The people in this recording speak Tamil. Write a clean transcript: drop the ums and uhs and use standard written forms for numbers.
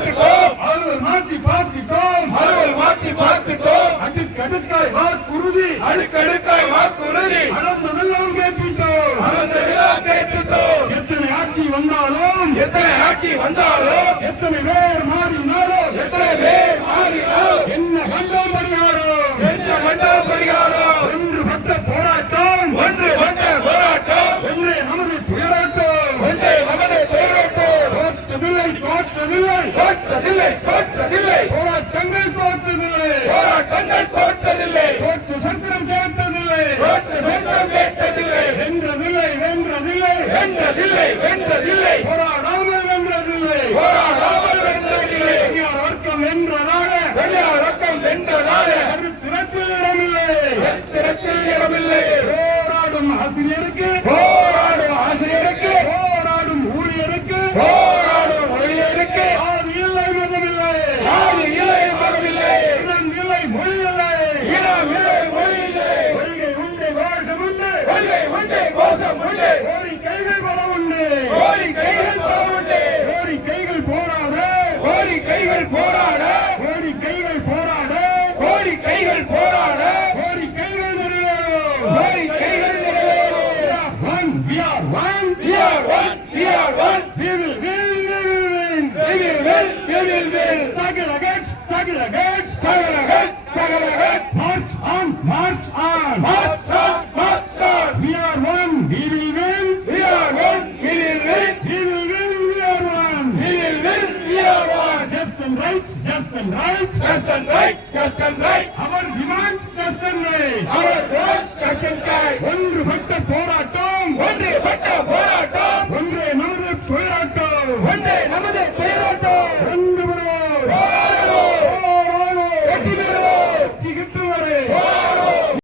பார்த்துட்டோம், அலுவல் மாற்றி பார்த்துட்டோம், அலுவல் மாற்றி பார்த்துட்டோம். அடுக்கடுக்காய் வாக்குறுதி, அடுக்கடுக்காய் வாக்குறுதி, அளந்ததெல்லாம் கேட்டுட்டோம், அளந்ததெல்லாம் கேட்டுட்டோம். எத்தனை ஆட்சி வந்தாலும், எத்தனை ஆட்சி வந்தாலும், எத்தனை பேர் மாறினாலும், எத்தனை பேர் மாறினாலும், என்ன கண்டோம் பரிகாரம், என்ன கண்டோம் பரிகாரம். ஒன்றுபட்ட போராட்டம், ஒன்றுபட்ட போராட்டம், ஒன்றே நமது துயராட்டம், ஒன்றே நமது துயராட்டம். தோற்றதில்லை, தோற்றதில்லை, தோற்றதில்லை, தோற்றதில்லை. போராட்டங்கள் தோற்றதில்லை, போராட்டங்கள் தோற்றதில்லை. தோற்று சரித்திரம் கேட்டதில்லை, தோற்று சரித்திரம் கேட்டதில்லை. வென்றதில்லை, வென்றதில்லை, வென்றதில்லை, வென்றதில்லை. போராடாமல் வென்றதில்லை, போராடாமல் வென்றதில்லை. பெரியார் வர்க்கம் வென்றதாக, பெரியார் வர்க்கம் வென்றதாக சரித்திரத்தில் இடமில்லை, சரித்திரத்தில் இடமில்லை. போராடும் ஆசிரியருக்கு, போராடும் ஆசிரியருக்கு, போராடும் ஊழியருக்கு, போராடும் ஊழியருக்கு ஆதி இல்லை, மதமில்லை, ஆதி இல்லை, மதமில்லை. இனம் இல்லை, மொழி இல்லை, இனம் இல்லை, மொழி இல்லை. கொள்கை உண்டு, கோஷம் உண்டு, கொள்கை உண்டு, கோஷம் உண்டு. கோரிக்கைகள் பல உண்டு, கோரிக்கைகள் பல உண்டு. கோரிக்கைகள் போராட, கோரிக்கைகள் போராட, கோரிக்கைகள் போராட, கோரிக்கைகள் போராட, கோரிக்கைகள் நிறைவேறும், கோரிக்கைகள் நிறைவேறும். We are one, we are one, we are one. We will win, we will win, we will win, we will win. Struggle against, struggle against, struggle against, struggle against. March on, march on, march on, march on. We are one, we will win, we are one, we will win, we will win, we are one, we will win, we are one. Just and right, just and right, just and right, just and right. Our demands just and right, our demands just and right. ஒன்றுபட்ட போராட்டம், ஒன்றுபட்ட போராட்டம்.